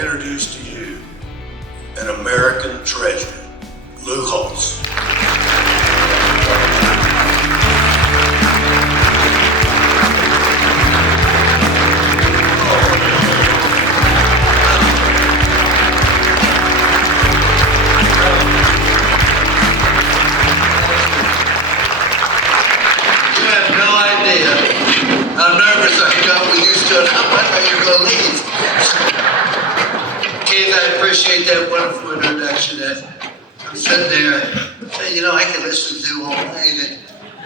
introduce to you an American treasure, Lou Holtz. How nervous I got when you stood up. I thought you were going to leave. Keith, I appreciate that wonderful introduction. I'm sitting there saying, you know, I could listen to all night. And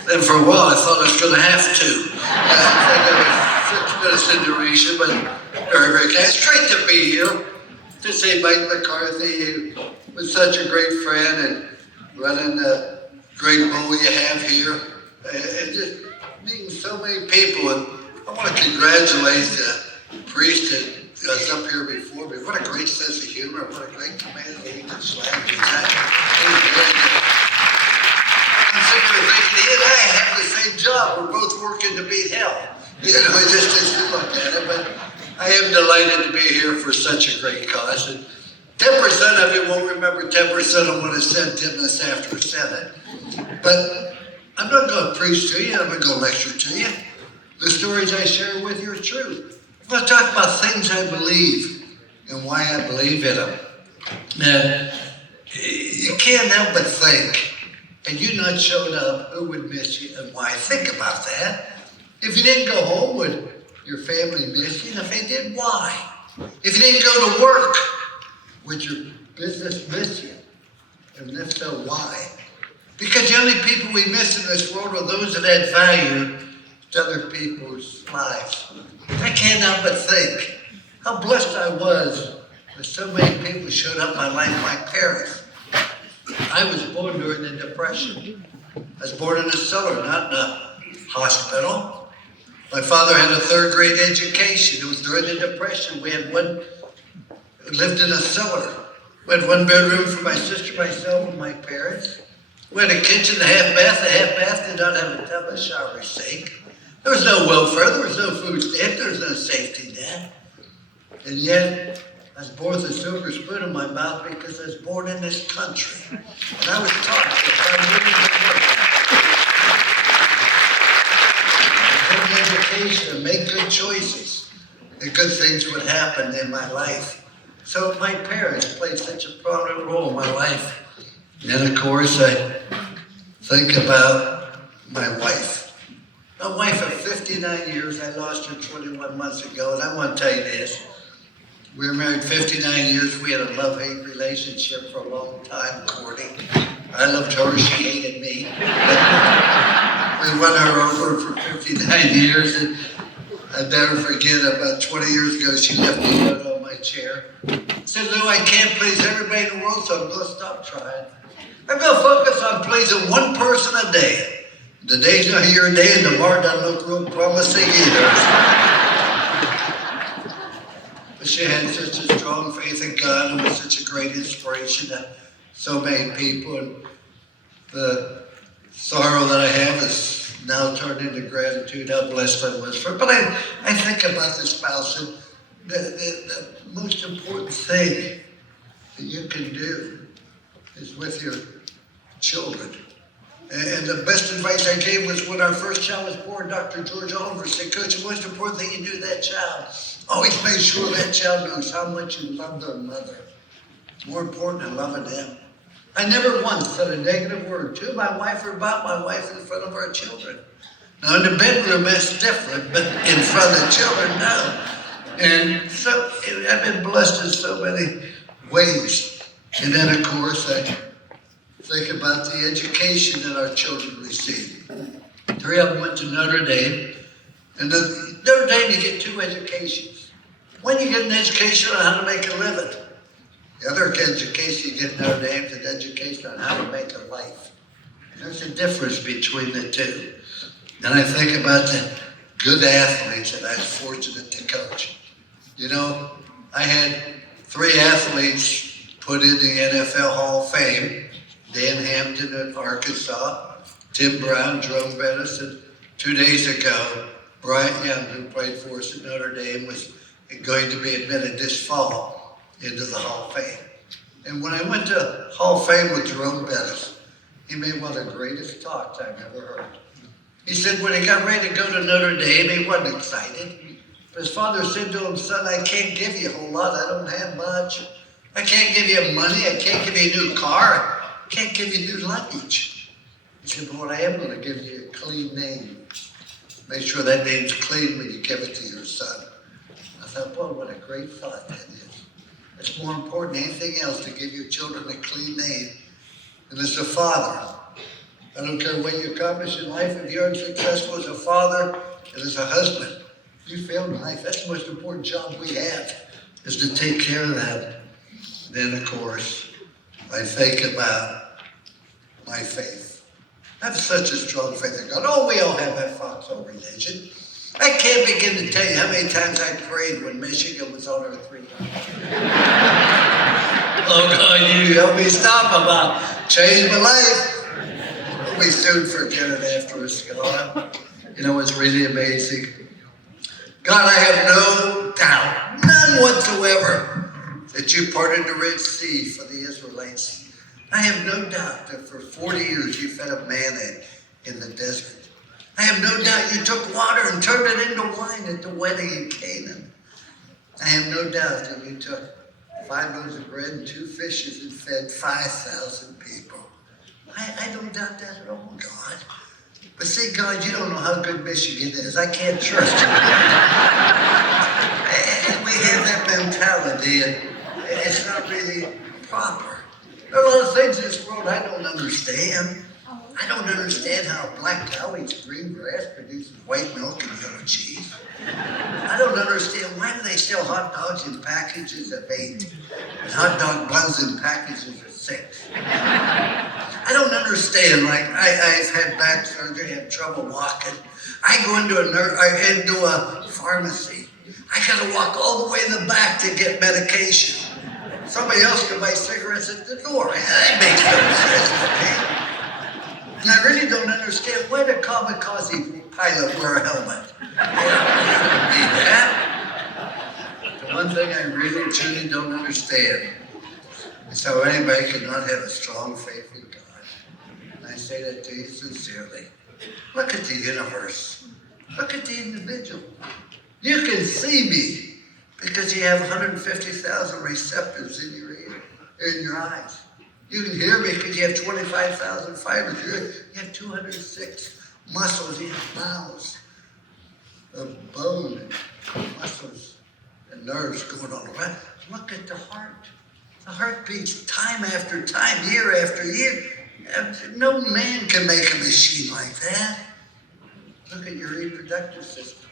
then for a while, I thought I was going to have to. I think I was such consideration, but very, very glad. It's great to be here. To see Mike McCarthy, who was such a great friend and running the great bowl you have here. And just meeting so many people, and I want to congratulate the priest that was up here before me. What a great sense of humor, what a great command of English language. I'm sitting there thinking, he and I have the same job. We're both working to beat hell. You know, it just doesn't look at it, but I am delighted to be here for such a great cause. And 10% of you won't remember 10% of what I said 10 minutes after I said it. But I'm not going to preach to you. I'm not going to lecture to you. The stories I share with you are true. I'm going to talk about things I believe and why I believe in them. Now, you can't help but think, had you not showed up, who would miss you and why? Think about that. If you didn't go home, would your family miss you? And if they did, why? If you didn't go to work, would your business miss you? And if so, why? Because the only people we miss in this world are those that add value to other people's lives. I can't help but think how blessed I was that so many people showed up in my life, my parents. I was born during the Depression. I was born in a cellar, not in a hospital. My father had a third-grade education. It was during the Depression. We lived in a cellar. We had one bedroom for my sister, myself, and my parents. We had a kitchen, a half bath. The half bath did not have a tub, a shower, sink. There was no welfare. There was no food stamp. There was no safety net. And yet, I was born with a silver spoon in my mouth because I was born in this country. And I was taught that if I really good work, education, and make good choices, that good things would happen in my life. So my parents played such a prominent role in my life. And of course, I think about my wife. My wife of 59 years, I lost her 21 months ago, and I want to tell you this. We were married 59 years. We had a love-hate relationship for a long time, courting. I loved her, she hated me. We won her over for 59 years, and I'll never forget, about 20 years ago, she left me out on my chair. Said, Lou, I can't please everybody in the world, so I'm going to stop trying. I'm going to focus on pleasing one person a day. The day's not here a day, and tomorrow doesn't look real promising either. But she had such a strong faith in God and was such a great inspiration to so many people. And the sorrow that I have is now turned into gratitude, how blessed I was for her. But I think about the spouse, and the most important thing that you can do is with your children. And the best advice I gave was when our first child was born, Dr. George Oliver said, Coach, the most important thing you do to that child, always make sure that child knows how much you love their mother. More important than loving them. I never once said a negative word to my wife or about my wife in front of our children. Now in the bedroom, that's different, but in front of the children, no. And so I've been blessed in so many ways. And then, of course, I think about the education that our children receive. 3 of them went to Notre Dame. And Notre Dame, you get 2 educations. One, you get an education on how to make a living. The other education you get at Notre Dame is an education on how to make a life. And there's a difference between the two. And I think about the good athletes that I was fortunate to coach. You know, I had 3 athletes put in the NFL Hall of Fame. Dan Hampton at Arkansas, Tim Brown, Jerome Bettis, and 2 days ago, Bryant Young, who played for us at Notre Dame, was going to be admitted this fall. into the Hall of Fame. And when I went to Hall of Fame with Jerome Bettis, he made one of the greatest talks I've ever heard. He said when he got ready to go to Notre Dame, he wasn't excited. His father said to him, son, I can't give you a whole lot. I don't have much. I can't give you money. I can't give you a new car. I can't give you new luggage. He said, but what I am going to give you a clean name. Make sure that name's clean when you give it to your son. I thought, boy, what a great thought that is. It's more important than anything else to give your children a clean name. And as a father, I don't care what you accomplish in life, if you're unsuccessful as a father and as a husband, you failed in life. That's the most important job we have, is to take care of them. Then, of course, I think about my faith. I have such a strong faith in God. Oh, we all have that foxhole religion. I can't begin to tell you how many times I prayed when Michigan was on our 3. Oh, God, you help me stop about change my life. We soon forget it after it's gone. You know, it's really amazing. God, I have no doubt, none whatsoever, that you parted the Red Sea for the Israelites. I have no doubt that for 40 years you fed a manna in the desert. I have no doubt you took water and turned it into wine at the wedding in Canaan. I have no doubt that you took 5 loaves of bread and 2 fishes and fed 5,000 people. I don't doubt that at all, God. But see, God, you don't know how good Michigan is. I can't trust you. And we have that mentality, and it's not really proper. There are a lot of things in this world I don't understand. I don't understand how a black cow eats green grass, produces white milk and yellow cheese. I don't understand why do they sell hot dogs in packages of 8 and hot dog buns in packages of 6. I don't understand. Like I've had back surgery, had trouble walking. I go into a pharmacy. I got to walk all the way in the back to get medication. Somebody else can buy cigarettes at the door. That makes no sense to me. And I really don't understand why the kamikaze pilot wear a helmet. I don't need that. The one thing I really truly don't understand is how anybody cannot have a strong faith in God. And I say that to you sincerely. Look at the universe. Look at the individual. You can see me because you have 150,000 receptors in your ear, in your eyes. You can hear me because you have 25,000 fibers. You have 206 muscles in your mouths of bone and muscles and nerves going all around. Look at the heart. The heart beats time after time, year after year. No man can make a machine like that. Look at your reproductive system.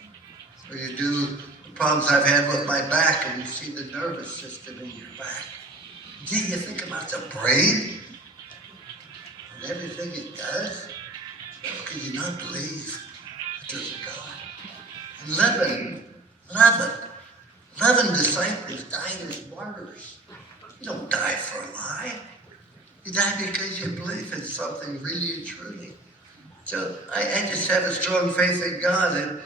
Or you do the problems I've had with my back, and you see the nervous system in your back. Did you think about the brain and everything it does? How can you not believe that there's a God? 11 disciples died as martyrs. You don't die for a lie. You die because you believe in something really and truly. So I just have a strong faith in God. And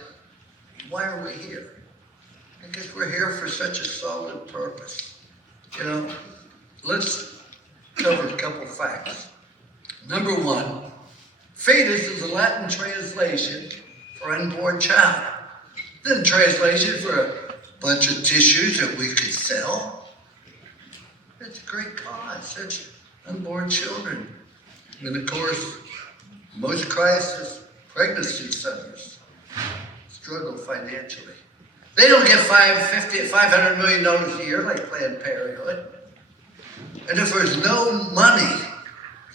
why are we here? Because we're here for such a solid purpose. You know, let's cover a couple facts. Number 1, fetus is a Latin translation for unborn child. Then translation for a bunch of tissues that we could sell. It's a great cause. It's unborn children. And of course, most crisis pregnancy centers struggle financially. They don't get $500 million a year like Planned Parenthood. And if there's no money,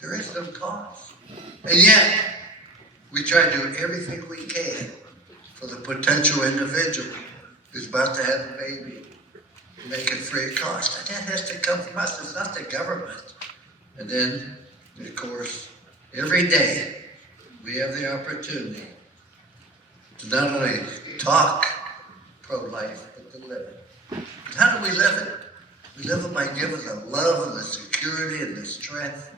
there is no cost. And yet, we try to do everything we can for the potential individual who's about to have a baby, make it free of cost. And that has to come from us. It's not the government. And then, of course, every day we have the opportunity to not only talk pro-life, but to live it. And how do we live it? We live it by giving the love and the security and the strength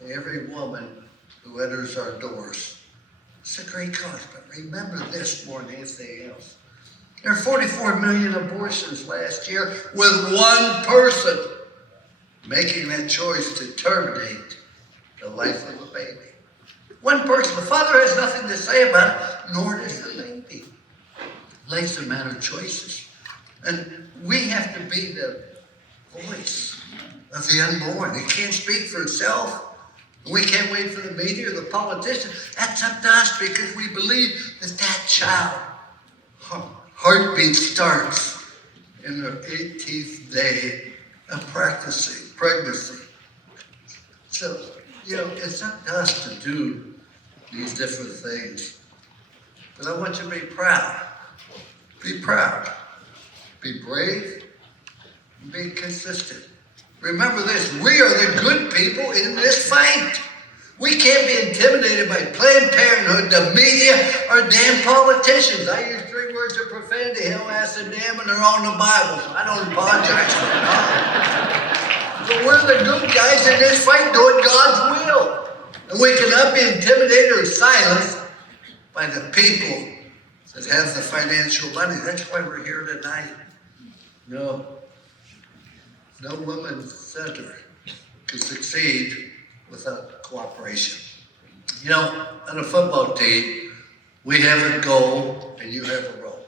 to every woman who enters our doors. It's a great cause, but remember this more than anything else. There are 44 million abortions last year with one person making that choice to terminate the life of a baby. One person. The father has nothing to say about it, nor does the baby. Life's a matter of choices. And we have to be the voice of the unborn. It can't speak for itself. We can't wait for the media or the politicians. That's up to us because we believe that child heartbeat starts in their 18th day of pregnancy. So, it's up to us to do these different things. But I want you to be proud. Be proud. Be brave. And be consistent. Remember this, we are the good people in this fight. We can't be intimidated by Planned Parenthood, the media, or damn politicians. I use 3 words of profanity, hell, ass, and damn, and they're all in the Bible, so I don't apologize for it. But we're the good guys in this fight doing God's will. And we cannot be intimidated or silenced by the people that have the financial money. That's why we're here tonight. No woman center can succeed without cooperation. On a football team, we have a goal and you have a role.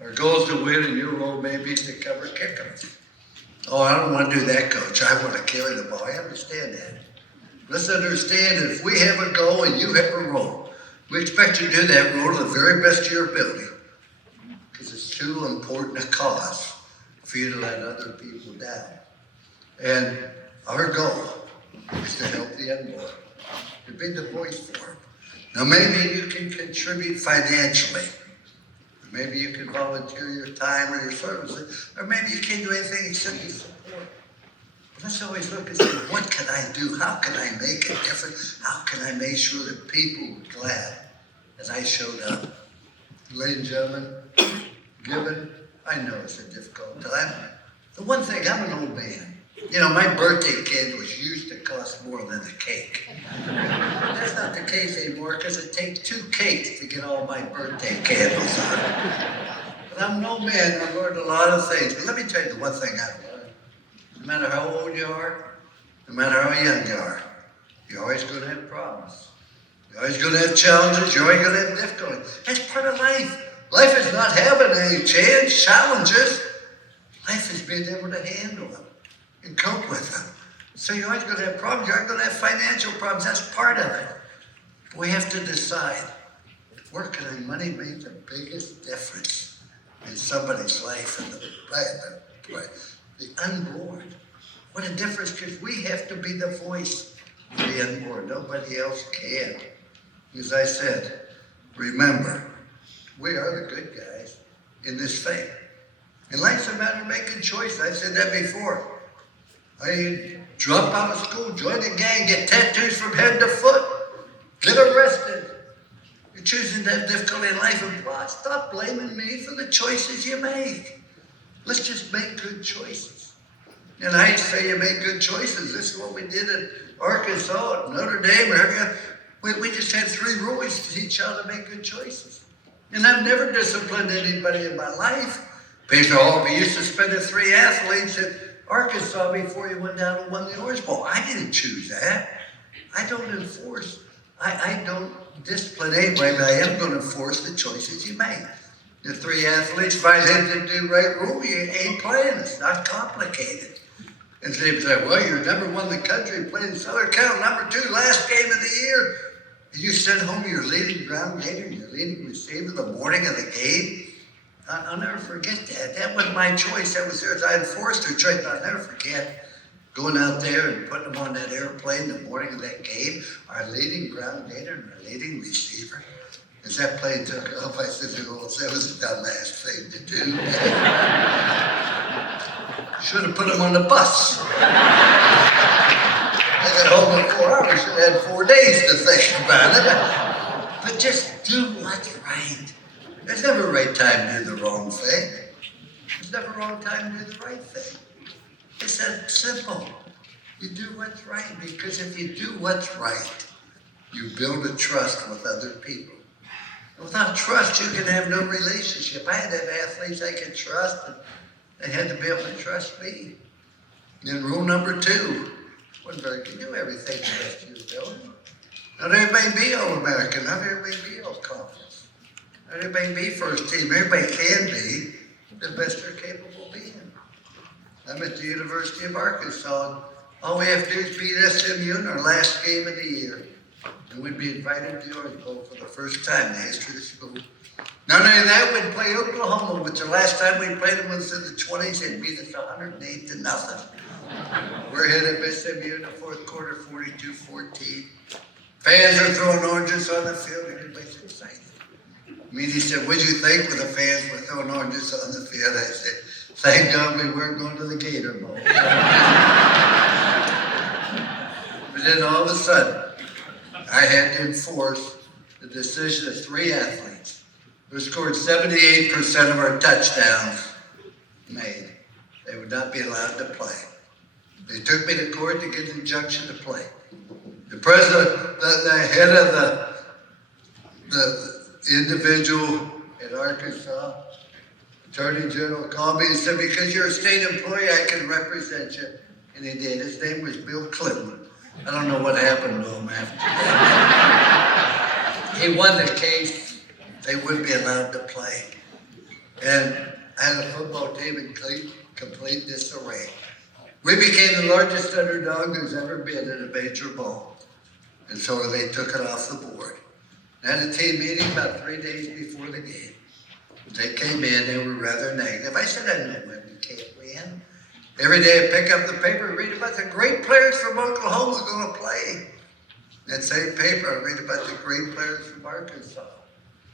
Our goal is to win and your role may be to cover kickoffs. Oh, I don't want to do that, coach. I want to carry the ball. I understand that. Let's understand that if we have a goal and you have a role, we expect you to do that role to the very best of your ability because it's too important a cause for you to let other people down. And our goal is to help the unborn, to be the voice for them. Now, maybe you can contribute financially. Or maybe you can volunteer your time or your services. Or maybe you can't do anything except to support. But let's always look and say, what can I do? How can I make a difference? How can I make sure that people are glad that I showed up? Ladies and gentlemen, given, I know it's a difficult time. The one thing, I'm an old man. My birthday candles used to cost more than the cake. That's not the case anymore because it takes 2 cakes to get all my birthday candles on. But I'm an old man. I've learned a lot of things. But let me tell you the one thing I've learned. No matter how old you are, no matter how young you are, you're always going to have problems. You're always going to have challenges. You're always going to have difficulties. That's part of life. Life is not having any challenges. Life is being able to handle them and cope with them. So you're always going to have problems. You're always going to have financial problems. That's part of it. But we have to decide, where can our money make the biggest difference in somebody's life and the unborn? What a difference, because we have to be the voice of the unborn. Nobody else can. As I said, remember, we are the good guys in this thing. And life's a matter of making choices. I've said that before. I drop out of school, join a gang, get tattoos from head to foot, get arrested. You're choosing to have difficulty in life, and stop blaming me for the choices you make. Let's just make good choices. And I say you make good choices. This is what we did at Arkansas, at Notre Dame, we just had 3 rules to teach y'all to make good choices. And I've never disciplined anybody in my life. People, we used to suspend 3 athletes at Arkansas before you went down and won the Orange Bowl. I didn't choose that. I don't enforce. I don't discipline anybody, but I am going to enforce the choices you make. The 3 athletes, if I didn't do right rule, you ain't playing. It's not complicated. And so they say, well, you're number 1 in the country, playing Southern Cal, number 2, last game of the year. And you send home your leading ground gainer, your leading receiver the morning of the game. I'll never forget that. That was my choice. That was theirs. I enforced their choice. I'll never forget going out there and putting them on that airplane the morning of that game. Our leading ground gainer and our leading receiver. As that plane took off, I said to Holtz, that was a dumbass thing to do. Should have put them on the bus. I got home in 4 hours. Should have had 4 days to think about it. But just do what's right. There's never a right time to do the wrong thing. There's never a wrong time to do the right thing. It's that simple. You do what's right, because if you do what's right, you build a trust with other people. Without trust, you can have no relationship. I had to have athletes I could trust, and they had to be able to trust me. Then rule number 2, wasn't very good. Do everything the best of your ability. Not everybody be All-American. Not everybody be All-Conference. Not everybody be first team. Everybody can be the best they're capable of being. I'm at the University of Arkansas, and all we have to do is beat SMU in our last game of the year. And we'd be invited to the Orange Bowl for the first time in the history of the school. Not only that, we'd play Oklahoma, which the last time we played them was in the 20s. They beat us 108-0. We're ahead of SMU in the fourth quarter, 42-14. Fans are throwing oranges on the field. Everybody's excited. Media said, "What'd you think when the fans were throwing oranges on the field?" I said, "Thank God we weren't going to the Gator Bowl." But then all of a sudden, I had to enforce the decision of 3 athletes who scored 78% of our touchdowns made. They would not be allowed to play. They took me to court to get an injunction to play. The president, the head of the individual in Arkansas, Attorney General, called me and said, "Because you're a state employee, I can represent you." And he did. His name was Bill Clinton. I don't know what happened to him after that. He won the case. They wouldn't be allowed to play. And I had a football team in complete disarray. We became the largest underdog who's ever been in a major bowl. And so they took it off the board. I had a team meeting about 3 days before the game. They came in, they were rather negative. I said, "I know why we can't win. Every day I pick up the paper and read about the great players from Oklahoma going to play. That same paper, I read about the great players from Arkansas.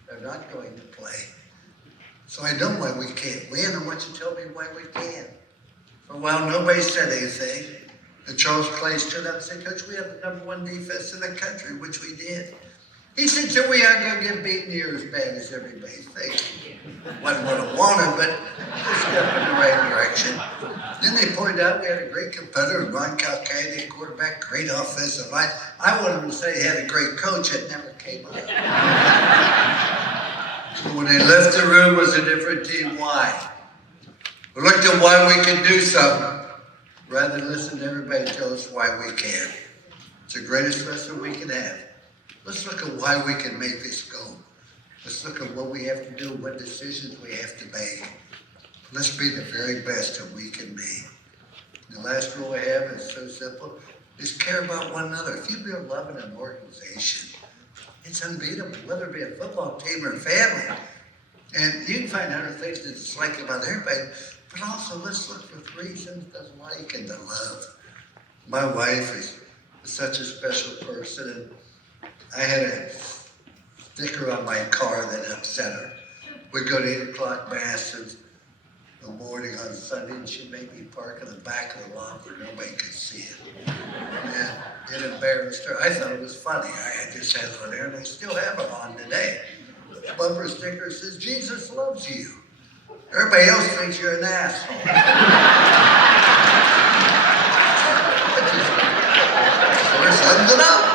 They're not going to play. So I know why we can't win. I want you to tell me why we can." For a while, nobody said anything. And Charles Clay stood up and said, "Coach, we have the #1 defense in the country," which we did. He said, "So we aren't going to get beaten near as bad as everybody thinks." Wasn't what I wanted, but a step in the right direction. Then they pointed out we had a great competitor, Ron Calcagne, quarterback, great offensive line. I wanted them to say he had a great coach. It never came up. When they left the room, it was a different team. Why? We looked at why we could do something, rather than listen to everybody tell us why we can't. It's the greatest lesson we can have. Let's look at why we can make this go. Let's look at what we have to do, what decisions we have to make. Let's be the very best that we can be. The last rule I have is so simple, is care about one another. If you build love in an organization, it's unbeatable, whether it be a football team or a family. And you can find other things to dislike about everybody, but also let's look for reasons to like and to love. My wife is such a special person, and I had a sticker on my car that upset her. We'd go to 8 o'clock mass in the morning on Sunday, and she'd make me park in the back of the lot where nobody could see it. And it embarrassed her. I thought it was funny. I just had it on there, and I still have it on today. The bumper sticker says, "Jesus loves you." Everybody else thinks you're an asshole. Sort of sums it up.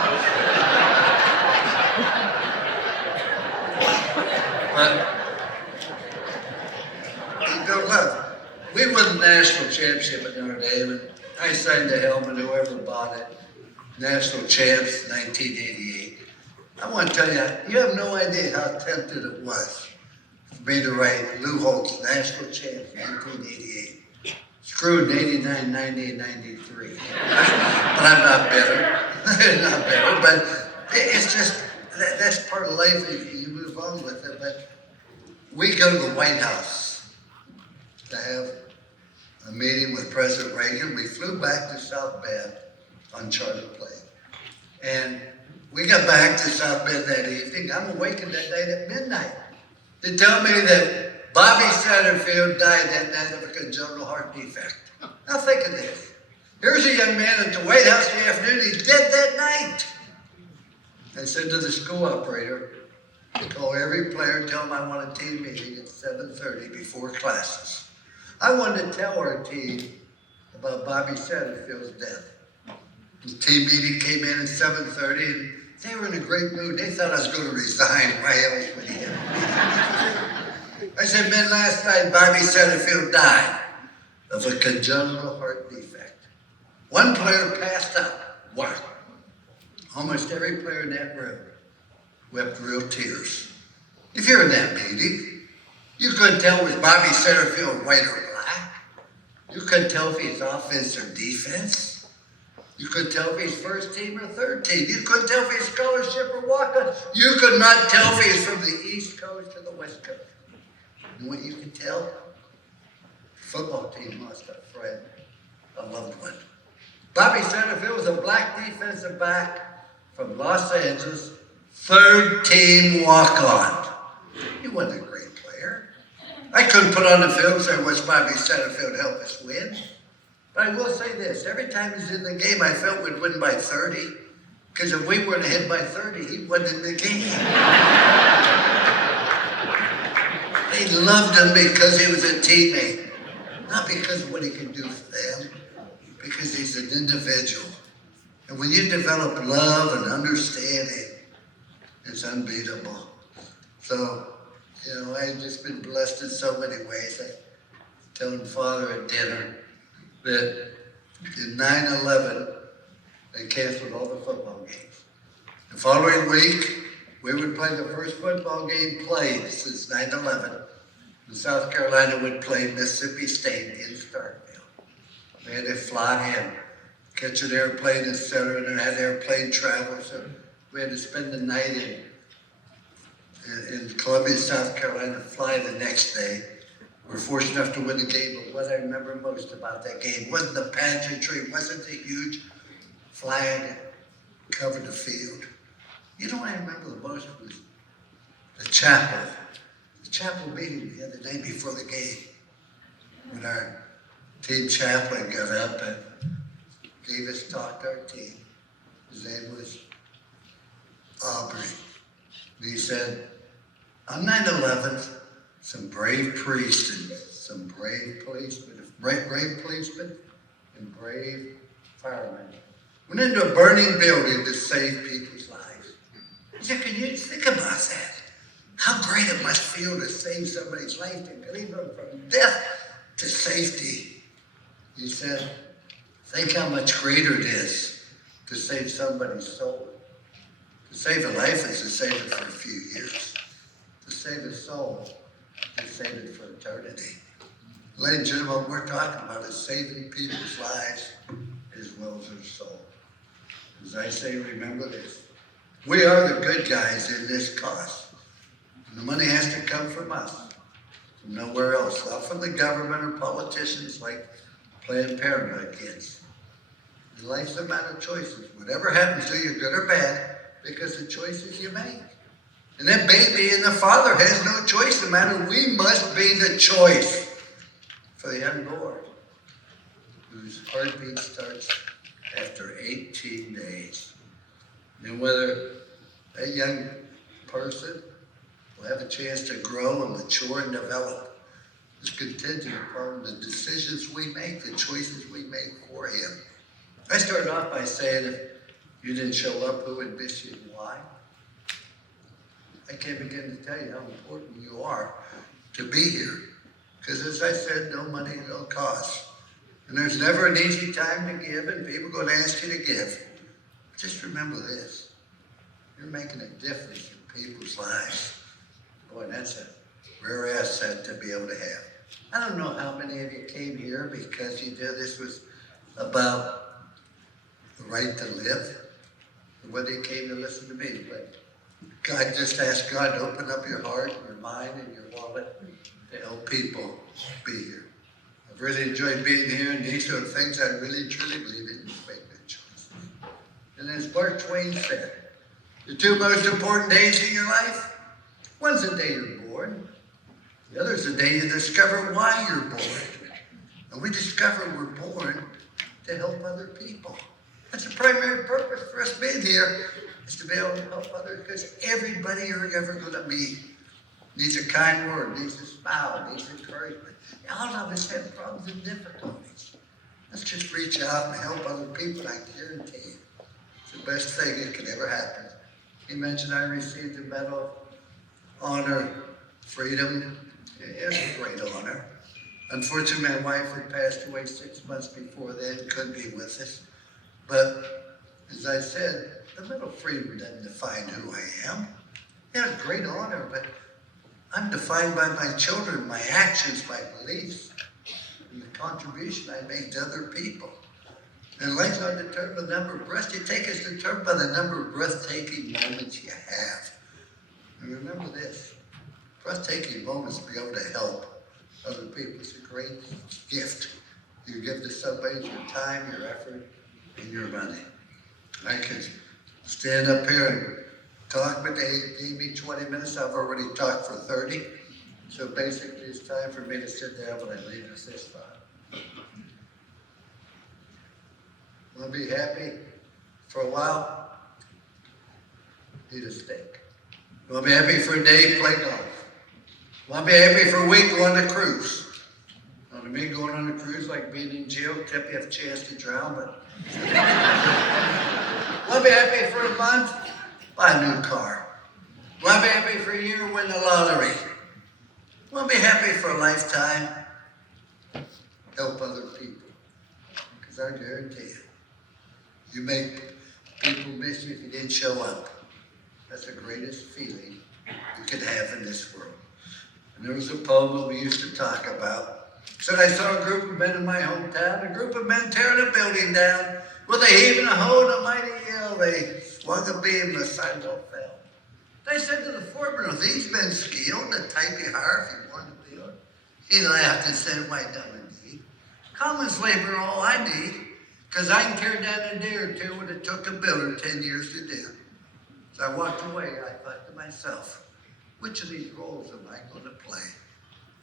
We won the national championship at Notre Dame, and I signed the helmet, whoever bought it. National champs, 1988. I want to tell you, you have no idea how tempted it was for me to write Lou Holtz, national champs, 1988. Screwed in 89, 90, and 93. But I'm not bitter. Not bitter, but it's just, that's part of life. You move on with it. But we go to the White House to have a meeting with President Reagan. We flew back to South Bend on charter plane. And we got back to South Bend that evening. I'm awakened that night at midnight to tell me that Bobby Satterfield died that night of a congenital heart defect. Now think of this. Here's a young man at the White House in the afternoon. He's dead that night. I said to the school operator, call every player and tell them I want a team meeting at 7:30 before classes. I wanted to tell our team about Bobby Satterfield's death. The team meeting came in at 7:30, and They were in a great mood. They thought I was going to resign. Why else would he have? I said, men, last night Bobby Satterfield died of a congenital heart defect. One player passed out. One. Almost every player in that room wept real tears. If you're in that meeting, you couldn't tell was Bobby Satterfield white or black. You couldn't tell if he's offense or defense. You couldn't tell if he's first team or third team. You couldn't tell if he's scholarship or walk-on. You could not tell if he's from the East Coast or the West Coast. And what you could tell? The football team lost a friend, a loved one. Bobby Satterfield was a black defensive back from Los Angeles, third team walk-on. He wasn't a great player. I couldn't put on the film and say, watch Bobby Satterfield help us win. But I will say this, every time he's in the game, I felt we'd win by 30. Because if we weren't ahead by 30, he wasn't in the game. They loved him because he was a teammate. Not because of what he could do for them, because he's an individual. And when you develop love and understanding, it's unbeatable. So, I've just been blessed in so many ways. I told Father at dinner that in 9/11, they canceled all the football games. The following week, we would play the first football game played since 9/11. And South Carolina would play Mississippi State in Starkville. They had to fly in, catch an airplane, etc., and had airplane travel. So we had to spend the night in Columbia, South Carolina, fly the next day. We were fortunate enough to win the game, but what I remember most about that game wasn't the pageantry, wasn't the huge flag that covered the field. You know what I remember the most was the chapel. The chapel meeting the other day before the game, when our team chaplain got up and gave us talk to our team. His name was Aubrey. And he said, on 9/11, some brave priests and some brave policemen and brave firemen went into a burning building to save people's lives. He said, can you think about that? How great it must feel to save somebody's life, to lead them from death to safety. He said, think how much greater it is to save somebody's soul. To save a life is to save it for a few years. To save a soul is to save it for eternity. Ladies and gentlemen, what we're talking about is saving people's lives as well as their soul. As I say, remember this. We are the good guys in this cause. And the money has to come from us, from nowhere else. Not from the government or politicians like Planned Parenthood kids. And life's a matter of choices. Whatever happens to you, good or bad, because the choices you make. And that baby and the father has no choice. No matter, we must be the choice for the unborn, whose heartbeat starts after 18 days. And whether that young person will have a chance to grow and mature and develop is contingent upon the decisions we make, the choices we make for him. I started off by saying, if you didn't show up, who would miss you and why? I can't begin to tell you how important you are to be here. Because as I said, no money, no cost. And there's never an easy time to give, and people are going to ask you to give. Just remember this. You're making a difference in people's lives. Boy, that's a rare asset to be able to have. I don't know how many of you came here because you did this was about the right to live, or whether you came to listen to me. But God, just ask God to open up your heart, your mind, and your wallet to help people be here. I've really enjoyed being here, and these are the things I really, truly believe in. You make good choices. And as Mark Twain said, the two most important days in your life, one's the day you're born. The other's the day you discover why you're born. And we discover we're born to help other people. That's the primary purpose for us being here, is to be able to help others, because everybody you're ever going to meet needs a kind word, needs a smile, needs encouragement. All of us have problems and difficulties. Let's just reach out and help other people. I guarantee you, it's the best thing that could ever happen He mentioned I received the Medal of Honor, Freedom. It's a great honor. Unfortunately, my wife had passed away 6 months before then, couldn't be with us. But as I said, the Medal of Freedom doesn't define who I am. Yeah, great honor, but I'm defined by my children, my actions, my beliefs, and the contribution I make to other people. And life's not determined by the number of breaths you take, it's determined by the number of breathtaking moments you have. And remember this, breathtaking moments to be able to help other people is a great gift. You give to somebody your time, your effort, and your money. I could stand up here and talk, but they gave me 20 minutes. I've already talked for 30. So basically, it's time for me to sit down when I leave this spot. Want to be happy for a while? Eat a steak. Want to be happy for a day? Play golf. Want to be happy for a week? Go on a cruise. Want to be going on a cruise like being in jail, except you have a chance to drown, but want to be happy for a month? Buy a new car. Want to be happy for a year? Win the lottery. Want to be happy for a lifetime? Help other people. Because I guarantee you make people miss you if you didn't show up. That's the greatest feeling you can have in this world. And there was a poem that we used to talk about. Said I saw a group of men in my hometown, a group of men tearing a building down. With a heave and a hoe and a mighty yell, they swung a beam and the sidewalk fell. They said to the foreman, are these men skilled to type you hire if you want to build? He laughed and said, why, dumb indeed. Commons labor all I need, because I can tear down a day or two what it took a builder 10 years to do. So I walked away. I thought to myself, which of these roles am I going to play?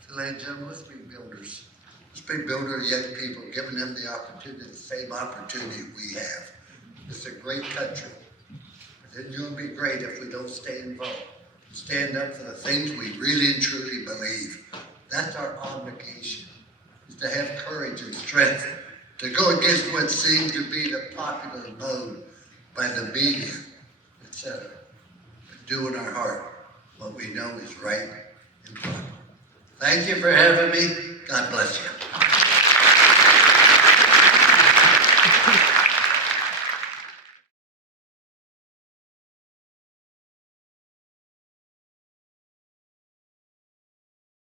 So, ladies and gentlemen, let's be builders. Let's be builders, young people, giving them the opportunity, the same opportunity we have. It's a great country. It's going to be great if we don't stay involved. Stand up for the things we really and truly believe. That's our obligation, is to have courage and strength to go against what seems to be the popular mode by the media, etc. But do in our heart what we know is right and proper. Thank you for having me. God bless you.